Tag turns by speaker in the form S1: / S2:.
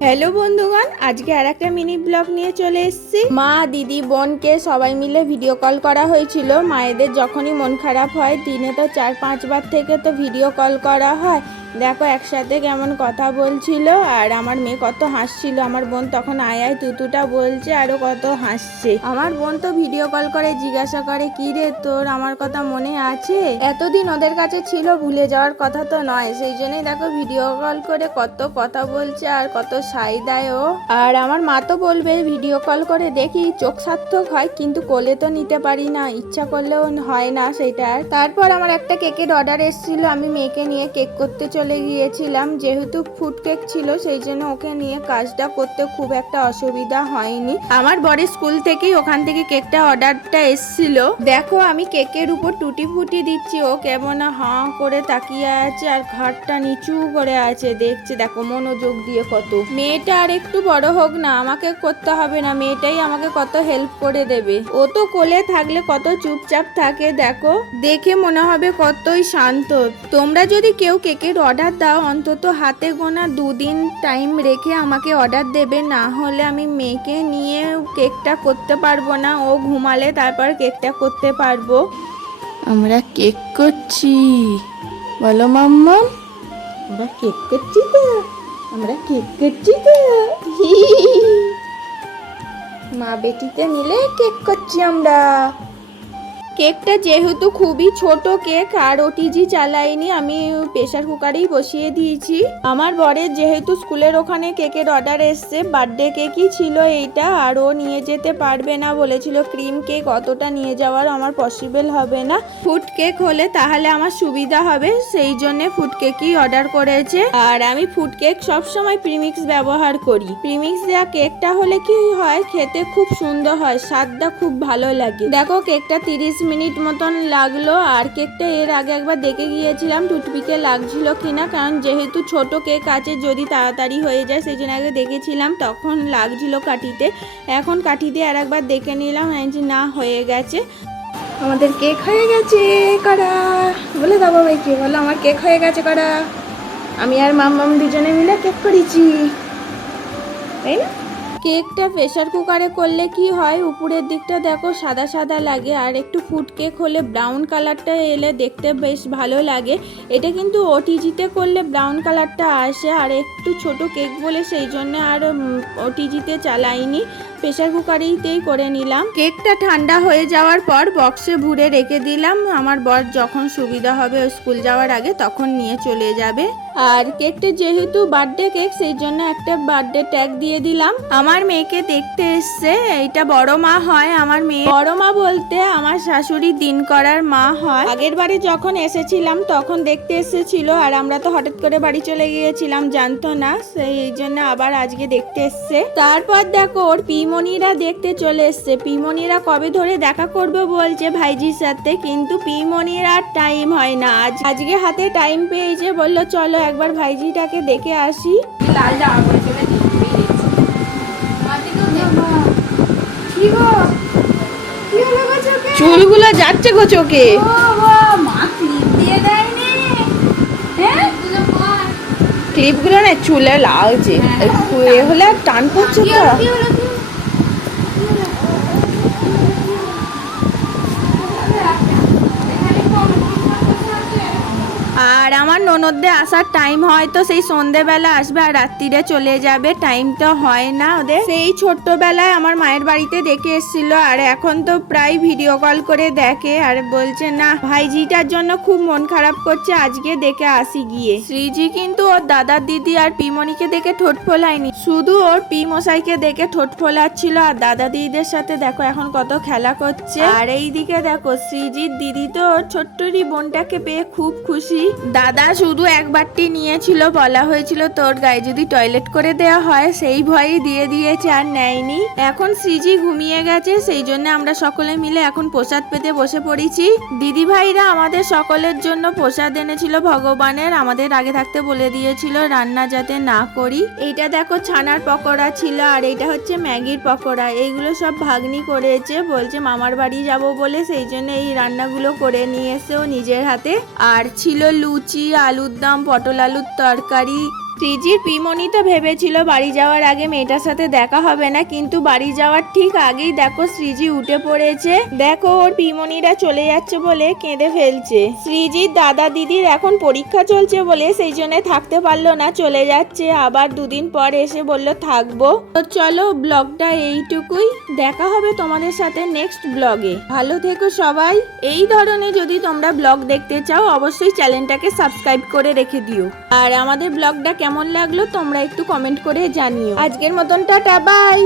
S1: Hello বন্ধুগণ, আজকে আর একটা মিনি ব্লগ নিয়ে চলে এসেছি। মা, দিদি বোনকে সবাই মিলে ভিডিও কল করা হয়েছিল। মায়েদের যখনই মন খারাপ হয়, দিনে তো চার পাঁচবার থেকে তো ভিডিও কল করা হয়। দেখো, একসাথে কেমন কথা বলছিল আর আমার মেয়ে কত হাসছিল। আমার বোন তখন আয় আয় তুতুটা বলছে আরও কত হাসছে। আমার বোন তো ভিডিও কল করে, জিজ্ঞাসা করে, কি রে তোর? আমার কথা মনে আছে? এতদিন ওদের কাছে ছিল, ভুলে যাওয়ার কথা তো নয়। সেই জন্যই দেখো ভিডিও কল করে কত কথা বলছে আর কত সাই ও আর আমার মা তো বলবে, ভিডিও কল করে দেখি, চোখ সার্থক হয়, কিন্তু কোলে তো নিতে পারি না, ইচ্ছা করলেও হয় না সেটা তারপর আমার একটা কেকের অর্ডার এসেছিল, আমি মেয়েকে নিয়ে কেক করতে চলে গিয়েছিলাম। যেহেতু ফুড কেক ছিল, সেই জন্য ওকে নিয়ে কাজটা করতে খুব একটা অসুবিধা হয়নি। আমার বরের স্কুল থেকেই ওখান থেকে কেকটা অর্ডারটা এসেছিল। দেখো, আমি কেকের উপর টুটি ফুটি দিচ্ছি, ও কেমন হাঁ করে তাকিয়ে আছে, আর ঘাটটা নিচু করে আছে, দেখছে, দেখো, মনোযোগ দিয়ে কত মেয়েটা আর একটু বড় হোক না আমাকে করতে হবে না। মেয়েটাই আমাকে কত হেল্প করে দেবে। ও তো কোলে থাকলে কত চুপচাপ থাকে দেখো। দেখে মনে হবে কতই শান্ত। তোমরা যদি কেউ কেকের অর্ডার দাও অন্তত হাতে গোনা দুদিন টাইম রেখে আমাকে অর্ডার দেবে। না হলে আমি মেয়েকে নিয়ে কেকটা করতে পারব না। ও ঘুমালে তারপর কেকটা করতে পারব। আমরা কেক করছি। বলো মাম্মা। আমরা কেক করছি তো। আমরা কেক করছি তো। মা বেটিতে মিলে কেক করছি আমরা। কেকটা যেহেতু খুবই ছোট কেক, আর ওটিজি চালাইনি আমি প্রেশার কুকারেই বসিয়ে দিয়েছি। আমার বরের যেহেতু স্কুলের ওখানে কেকের অর্ডার এসছে, বার্থডে কেকই ছিল এইটা, আর ও নিয়ে যেতে পারবে না বলেছিল। ক্রিম কেক অতটা নিয়ে যাওয়ার আমার পসিবল হবে না। ফুড কেক হলে তাহলে আমার সুবিধা হবে, সেই জন্য ফুড কেকই অর্ডার করেছে। আর আমি ফুড কেক সবসময় প্রিমিক্স ব্যবহার করি। প্রিমিক্স দেওয়া কেকটা হলে কি হয়, খেতে খুব সুন্দর হয়, স্বাদটা খুব ভালো লাগে। দেখো, কেকটা তিরিশ মিনিট মতন লাগল। আর কেকটা এর আগে একবার দেখে গিয়েছিলাম টুথপিকে লাগছিল কিনা। কারণ যেহেতু ছোট কেক আছে, যদি তাড়াতাড়ি হয়ে যায়, সেই জন্য আগে দেখেছিলাম, তখন লাগছিল কাঠিতে। এখন কাঠিতে আর একবার দেখে নিলাম যে না, হয়ে গেছে। আমাদের কেক হয়ে গেছে করা বলে দাও বাবাইকে বলো আমার কেক হয়ে গেছে করা আমি আর মাম্মাম দুজনে মিলে কেক করেছি। তাই না? কেকটা প্রেশার কুকারে করলে কি হয়? উপরের দিকটা দেখো সাদা সাদা লাগে আর একটু ফুড কেক হলে ব্রাউন কালারটা এলে দেখতে বেশ ভালো লাগে। এটা কিন্তু ওটিজিতে করলে ব্রাউন কালারটা আসে আর একটু ছোট কেক বলে সেই জন্য আর ওটিজিতে চালাইনি। প্রেশার কুকারেইতেই করে নিলাম। কেকটা ঠান্ডা হয়ে যাওয়ার পর বক্সে ভুরে রেখে দিলাম। আমার বর যখন সুবিধা হবে স্কুল যাওয়ার আগে তখন নিয়ে চলে যাবে। আর কেকটা যেহেতু বার্থডে কেক, সেই জন্য একটা বার্থডে ট্যাগ দিয়ে দিলাম। আমার মেয়েকে দেখতে এসছে এটা বড় মা হয়, আমার মেয়ে। বড় মা বলতে আমার শাশুড়ি দিন করার মা হয়। আগের বারে যখন এসেছিলাম, তখন দেখতে এসেছিল, আর আমরা তো হঠাৎ করে বাড়ি চলে গিয়েছিলাম, জানতো না, সেই জন্য আবার আজকে দেখতে এসছে। তারপর দেখো, ওর পিমনিরা দেখতে চলে এসছে। পিমনিরা কবে ধরে দেখা করবে বলছে ভাইজির সাথে, কিন্তু পিমনির আর টাইম হয় না। আজ আজকে হাতে টাইম পেয়েছে, বলল, চলো একবার ভাইজিটাকে দেখে আসি।
S2: লাল জামা পরে চলে হলো
S1: চুলগুলো যাচ্ছে গো চোখে।
S2: হ্যাঁ
S1: ক্লিপগুলো না চুলে লাগছে। হলে আর টান পড়ছে তো
S2: হলো কি হলো কি হলো? এখানে কোন কোন কোন আছে?
S1: আর আমার ননদদের আসার টাইম হয় তো সেই সন্ধেবেলা আসবে আর রাত্রিরে চলে যাবে। টাইম তো হয় না ওদের। সেই ছোট্টবেলায় আমার মায়ের বাড়িতে দেখে এসেছিল আর এখন তো প্রায় ভিডিও কল করে দেখে আর বলছে, না, ভাইজিটার জন্য খুব মন খারাপ করছে, আজকে দেখে আসি গিয়ে। শ্রীজি কিন্তু ওর দাদার দিদি আর পিমনিকে দেখে ঠোঁট ফোলায়নি। শুধু ওর পি মশাইকে দেখে ঠোঁট ফোলাচ্ছিল আর দাদা দিদিদের সাথে দেখো এখন কত খেলা করছে। আর এই দিকে দেখো, শ্রীজির দিদি তো ওর ছোট্টরি বোনটাকে পেয়ে খুব খুশি। দাদা শুধু একবারটি নিয়েছিল, বলা হয়েছিল তোর গায়ে যদি টয়লেট করে দেওয়া হয়, সেই ভয়েই দিয়ে দিয়েছে আর নেয়নি। এখন শ্রীজি ঘুমিয়ে গেছে, সেই জন্য আমরা সকলে মিলে এখন প্রসাদ পেতে বসে পড়েছি। দিদি ভাইরা আমাদের সকলের জন্য প্রসাদ এনেছিল ভগবানের, আমাদের আগে থাকতে বলে দিয়েছিল, রান্না যাতে না করি। এইটা দেখো ছানার পকোড়া ছিল, আর এইটা হচ্ছে ম্যাগির পকোড়া। এইগুলো সব ভাগ্নি করেছে, বলছে মামার বাড়ি যাব বলে, সেই জন্য এই রান্নাগুলো করে নিয়ে এসেও নিজের হাতে। আর ছিল লুচি। আলুর দম পটল আলুর তরকারি শ্রীজির পিমনি তো ভেবেছিল বাড়ি যাওয়ার আগে মেয়েটার সাথে দেখা হবে না, কিন্তু বাড়ি যাওয়ার ঠিক আগেই দেখো শ্রীজি উঠে পড়েছে। দেখো ওর পিমনিরা চলে যাচ্ছে বলে কেঁদে ফেলছে। শ্রীজির দাদা দিদির এখন পরীক্ষা চলছে বলে সেই জন্য থাকতে পারল না, চলে যাচ্ছে। আবার দুদিন পর এসে বলল, থাকব। তো চলো, ব্লগটা এইটুকুই। দেখা হবে তোমাদের সাথে নেক্সট ব্লগে। ভালো থেকো সবাই। এই ধরনের যদি তোমরা ব্লগ দেখতে চাও, অবশ্যই চ্যানেলটাকে সাবস্ক্রাইব করে রেখে দিও। আর আমাদের ব্লগটা কেমন লাগল তোমরা একটু কমেন্ট করে জানিও। আজকের মতন টাটা বাই